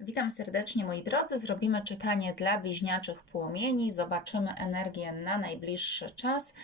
Witam serdecznie moi drodzy. Zrobimy czytanie dla bliźniaczych płomieni. Zobaczymy energię na najbliższy czas.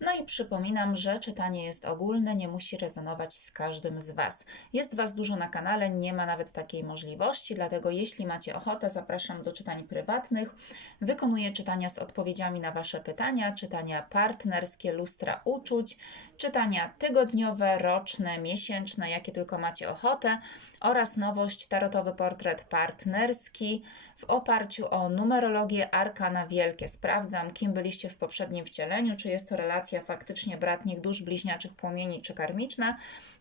No i przypominam, że czytanie jest ogólne, nie musi rezonować z każdym z Was. Jest Was dużo na kanale, nie ma nawet takiej możliwości, dlatego jeśli macie ochotę, zapraszam do czytań prywatnych. Wykonuję czytania z odpowiedziami na Wasze pytania, czytania partnerskie, lustra uczuć, czytania tygodniowe, roczne, miesięczne, jakie tylko macie ochotę oraz nowość tarotowy portret partnerski w oparciu o numerologię Arkana Wielkie. Sprawdzam, kim byliście w poprzednim wcieleniu, czy jest to relacja faktycznie bratnich dusz, bliźniaczych płomieni, czy karmiczna,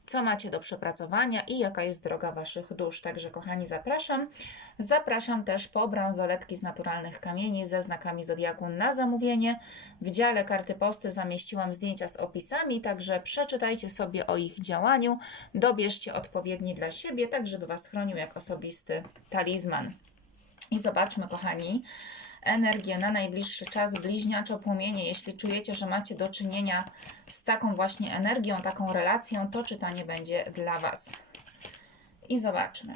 co macie do przepracowania i jaka jest droga Waszych dusz. Także, kochani, zapraszam. Zapraszam też po bransoletki z naturalnych kamieni ze znakami Zodiaku na zamówienie. W dziale karty posty zamieściłam zdjęcia z opisami, także przeczytajcie sobie o ich działaniu, dobierzcie odpowiedni dla siebie, tak żeby Was chronił jak osobisty talizman. I zobaczmy, kochani, energię na najbliższy czas, bliźniaczo płomienie. Jeśli czujecie, że macie do czynienia z taką właśnie energią, taką relacją, to czytanie będzie dla Was. I zobaczmy.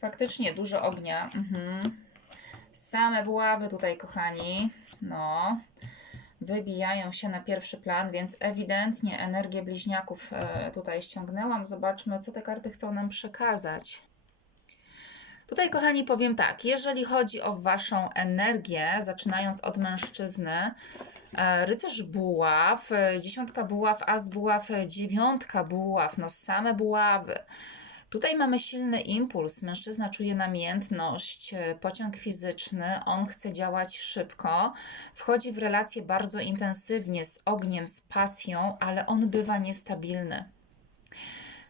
Faktycznie dużo ognia. Mhm. Same buławy tutaj, kochani. No, wybijają się na pierwszy plan, więc ewidentnie energię bliźniaków e, tutaj ściągnęłam. Zobaczmy, co te karty chcą nam przekazać. Tutaj, kochani, powiem tak, jeżeli chodzi o Waszą energię, zaczynając od mężczyzny, e, rycerz buław, e, dziesiątka buław, as buław, dziewiątka buław, no same buławy. Tutaj mamy silny impuls. Mężczyzna czuje namiętność, e, pociąg fizyczny, on chce działać szybko, wchodzi w relacje bardzo intensywnie z ogniem, z pasją, ale on bywa niestabilny.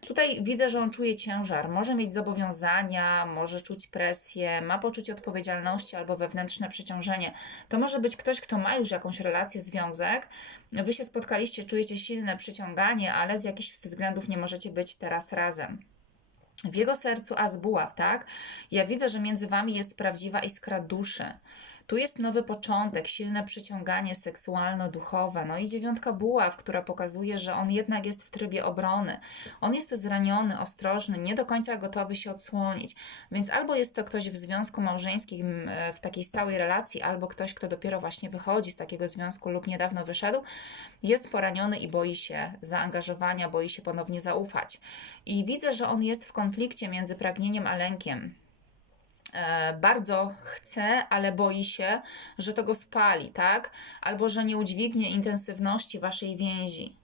Tutaj widzę, że on czuje ciężar, może mieć zobowiązania, może czuć presję, ma poczucie odpowiedzialności albo wewnętrzne przeciążenie. To może być ktoś, kto ma już jakąś relację, związek. Wy się spotkaliście, czujecie silne przyciąganie, ale z jakichś względów nie możecie być teraz razem. W jego sercu as buław, tak? Ja widzę, że między wami jest prawdziwa iskra duszy. Tu jest nowy początek, silne przyciąganie seksualno-duchowe. No i dziewiątka buław, która pokazuje, że on jednak jest w trybie obrony. On jest zraniony, ostrożny, nie do końca gotowy się odsłonić. Więc albo jest to ktoś w związku małżeńskim, e, w takiej stałej relacji, albo ktoś, kto dopiero właśnie wychodzi z takiego związku lub niedawno wyszedł, jest poraniony i boi się zaangażowania, boi się ponownie zaufać. I widzę, że on jest w konflikcie między pragnieniem a lękiem bardzo chce, ale boi się, że to go spali, tak? Albo że nie udźwignie intensywności waszej więzi.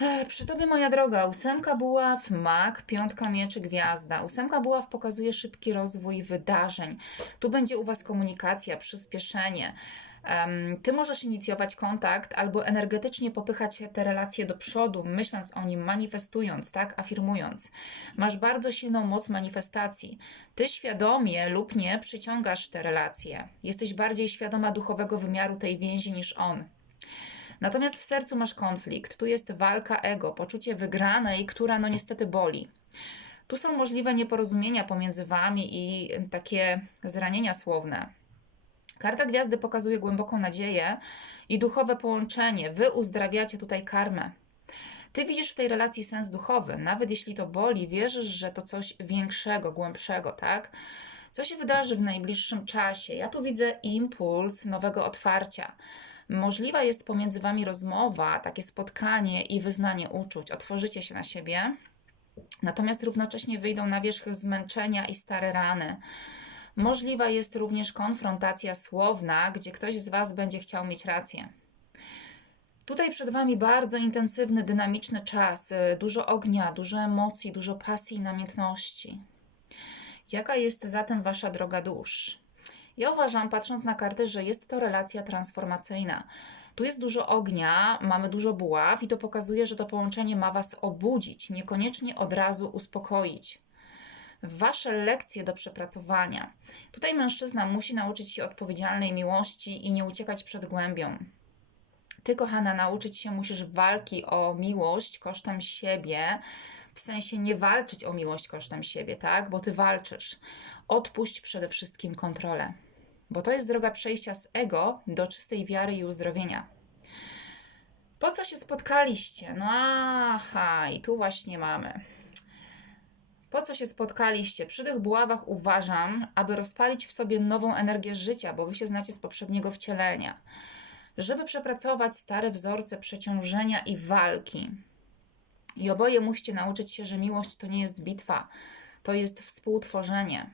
E, Przy tobie, moja droga, ósemka buław, mak, piątka mieczy, gwiazda. Ósemka buław pokazuje szybki rozwój wydarzeń. Tu będzie u was komunikacja, przyspieszenie. Ty możesz inicjować kontakt albo energetycznie popychać te relacje do przodu, myśląc o nim, manifestując, tak, afirmując. Masz bardzo silną moc manifestacji. Ty świadomie lub nie przyciągasz te relacje. Jesteś bardziej świadoma duchowego wymiaru tej więzi niż on. Natomiast w sercu masz konflikt. Tu jest walka ego, poczucie wygranej, która no niestety boli. Tu są możliwe nieporozumienia pomiędzy wami i takie zranienia słowne. Karta gwiazdy pokazuje głęboką nadzieję i duchowe połączenie. Wy uzdrawiacie tutaj karmę. Ty widzisz w tej relacji sens duchowy, nawet jeśli to boli, wierzysz, że to coś większego, głębszego, tak? Co się wydarzy w najbliższym czasie? Ja tu widzę impuls nowego otwarcia. Możliwa jest pomiędzy wami rozmowa, takie spotkanie i wyznanie uczuć. Otworzycie się na siebie, natomiast równocześnie wyjdą na wierzch zmęczenia i stare rany. Możliwa jest również konfrontacja słowna, gdzie ktoś z Was będzie chciał mieć rację. Tutaj przed Wami bardzo intensywny, dynamiczny czas, y, dużo ognia, dużo emocji, dużo pasji i namiętności. Jaka jest zatem Wasza droga dusz? Ja uważam, patrząc na karty, że jest to relacja transformacyjna. Tu jest dużo ognia, mamy dużo buław i to pokazuje, że to połączenie ma Was obudzić, niekoniecznie od razu uspokoić wasze lekcje do przepracowania. Tutaj mężczyzna musi nauczyć się odpowiedzialnej miłości i nie uciekać przed głębią. Ty, kochana, nauczyć się musisz walki o miłość kosztem siebie, w sensie nie walczyć o miłość kosztem siebie, tak? Bo ty walczysz. Odpuść przede wszystkim kontrolę, bo to jest droga przejścia z ego do czystej wiary i uzdrowienia. Po co się spotkaliście? No aha, i tu właśnie mamy. Po co się spotkaliście? Przy tych buławach uważam, aby rozpalić w sobie nową energię życia, bo wy się znacie z poprzedniego wcielenia. Żeby przepracować stare wzorce przeciążenia i walki. I oboje musicie nauczyć się, że miłość to nie jest bitwa, to jest współtworzenie.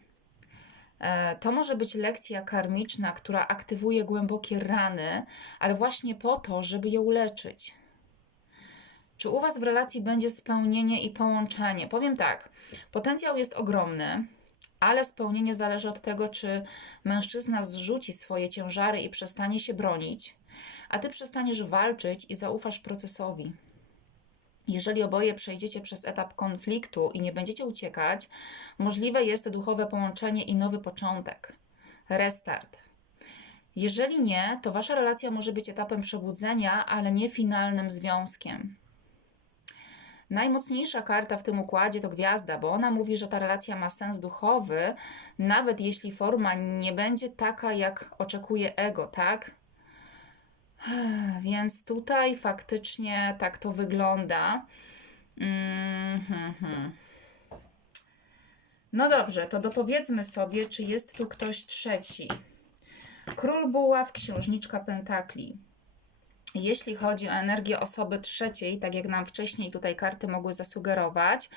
E, To może być lekcja karmiczna, która aktywuje głębokie rany, ale właśnie po to, żeby je uleczyć. Czy u Was w relacji będzie spełnienie i połączenie? Powiem tak, potencjał jest ogromny, ale spełnienie zależy od tego, czy mężczyzna zrzuci swoje ciężary i przestanie się bronić, a Ty przestaniesz walczyć i zaufasz procesowi. Jeżeli oboje przejdziecie przez etap konfliktu i nie będziecie uciekać, możliwe jest duchowe połączenie i nowy początek restart. Jeżeli nie, to wasza relacja może być etapem przebudzenia, ale nie finalnym związkiem. Najmocniejsza karta w tym układzie to gwiazda, bo ona mówi, że ta relacja ma sens duchowy, nawet jeśli forma nie będzie taka, jak oczekuje ego, tak? Więc tutaj faktycznie tak to wygląda. Mhm. No dobrze, to dopowiedzmy sobie, czy jest tu ktoś trzeci. Król Buław, Księżniczka Pentakli. Jeśli chodzi o energię osoby trzeciej, tak jak nam wcześniej tutaj karty mogły zasugerować,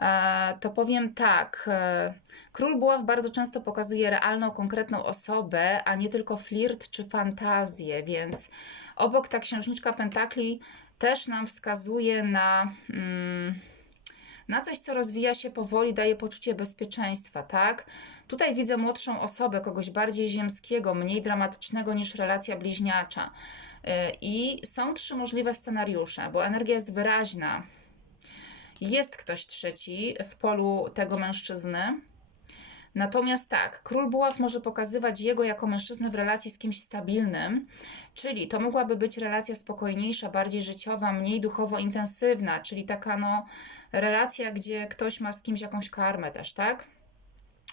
e, to powiem tak. e, Król Buław bardzo często pokazuje realną, konkretną osobę, a nie tylko flirt czy fantazję, więc obok ta księżniczka Pentakli też nam wskazuje na. Mm, na coś, co rozwija się powoli, daje poczucie bezpieczeństwa, tak? Tutaj widzę młodszą osobę, kogoś bardziej ziemskiego, mniej dramatycznego niż relacja bliźniacza. Yy, I są trzy możliwe scenariusze, bo energia jest wyraźna. Jest ktoś trzeci w polu tego mężczyzny. Natomiast tak, król buław może pokazywać jego jako mężczyznę w relacji z kimś stabilnym, czyli to mogłaby być relacja spokojniejsza, bardziej życiowa, mniej duchowo intensywna, czyli taka no relacja, gdzie ktoś ma z kimś jakąś karmę też, tak?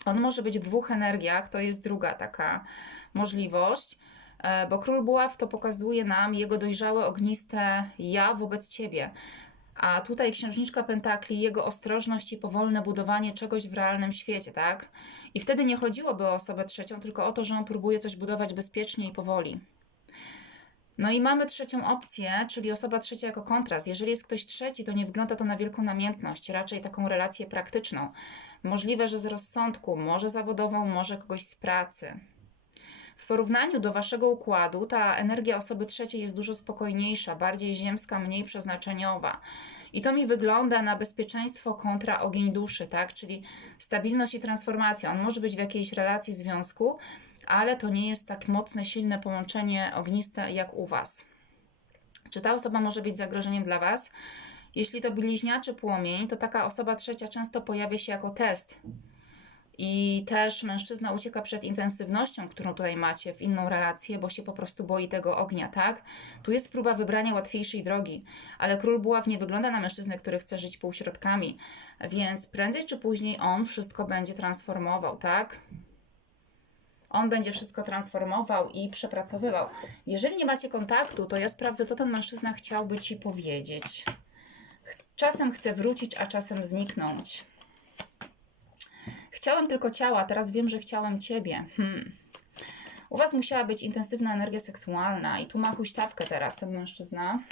On może być w dwóch energiach, to jest druga taka możliwość, e, bo król buław to pokazuje nam jego dojrzałe, ogniste ja wobec ciebie. A tutaj księżniczka Pentakli, jego ostrożność i powolne budowanie czegoś w realnym świecie, tak? I wtedy nie chodziłoby o osobę trzecią, tylko o to, że on próbuje coś budować bezpiecznie i powoli. No i mamy trzecią opcję, czyli osoba trzecia jako kontrast. Jeżeli jest ktoś trzeci, to nie wygląda to na wielką namiętność, raczej taką relację praktyczną. Możliwe, że z rozsądku, może zawodową, może kogoś z pracy. W porównaniu do waszego układu, ta energia osoby trzeciej jest dużo spokojniejsza, bardziej ziemska, mniej przeznaczeniowa. I to mi wygląda na bezpieczeństwo kontra ogień duszy, tak? Czyli stabilność i transformacja. On może być w jakiejś relacji, związku, ale to nie jest tak mocne, silne połączenie ogniste jak u was. Czy ta osoba może być zagrożeniem dla was? Jeśli to bliźniaczy płomień, to taka osoba trzecia często pojawia się jako test. I też mężczyzna ucieka przed intensywnością, którą tutaj macie w inną relację, bo się po prostu boi tego ognia, tak? Tu jest próba wybrania łatwiejszej drogi, ale król buław nie wygląda na mężczyznę, który chce żyć półśrodkami, więc prędzej czy później on wszystko będzie transformował, tak? On będzie wszystko transformował i przepracowywał. Jeżeli nie macie kontaktu, to ja sprawdzę, co ten mężczyzna chciałby ci powiedzieć. Czasem chce wrócić, a czasem zniknąć. Chciałem tylko ciała, teraz wiem, że chciałem ciebie. Hmm. U was musiała być intensywna energia seksualna i tu ma huśtawkę teraz ten mężczyzna.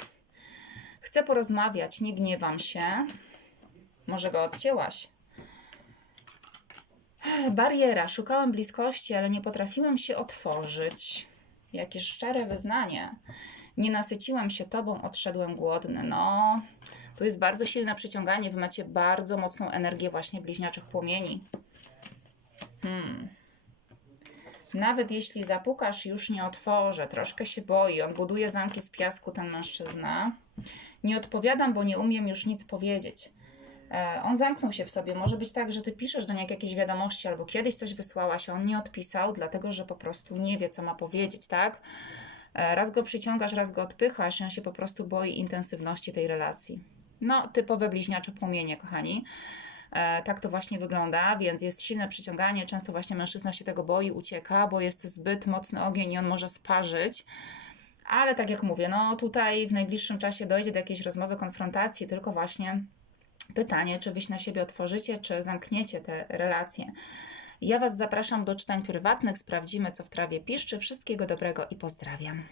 Chcę porozmawiać, nie gniewam się. Może go odcięłaś. Bariera. Szukałem bliskości, ale nie potrafiłem się otworzyć. Jakie szczere wyznanie. Nie nasyciłem się tobą, odszedłem głodny. No, tu jest bardzo silne przyciąganie. Wy macie bardzo mocną energię właśnie bliźniaczych płomieni. Hmm. Nawet jeśli zapukasz, już nie otworzę. Troszkę się boi. On buduje zamki z piasku, ten mężczyzna. Nie odpowiadam, bo nie umiem już nic powiedzieć. E, On zamknął się w sobie. Może być tak, że ty piszesz do niego jakieś wiadomości, albo kiedyś coś wysłałaś, a on nie odpisał, dlatego że po prostu nie wie, co ma powiedzieć, tak? E, Raz go przyciągasz, raz go odpychasz, on się po prostu boi intensywności tej relacji. No, typowe bliźniacze płomienie, kochani. E, Tak to właśnie wygląda, więc jest silne przyciąganie. Często właśnie mężczyzna się tego boi, ucieka, bo jest zbyt mocny ogień i on może sparzyć. Ale tak jak mówię, no tutaj w najbliższym czasie dojdzie do jakiejś rozmowy, konfrontacji, tylko właśnie pytanie, czy wy się na siebie otworzycie, czy zamkniecie te relacje. Ja Was zapraszam do czytań prywatnych, sprawdzimy, co w trawie piszczy. Wszystkiego dobrego i pozdrawiam.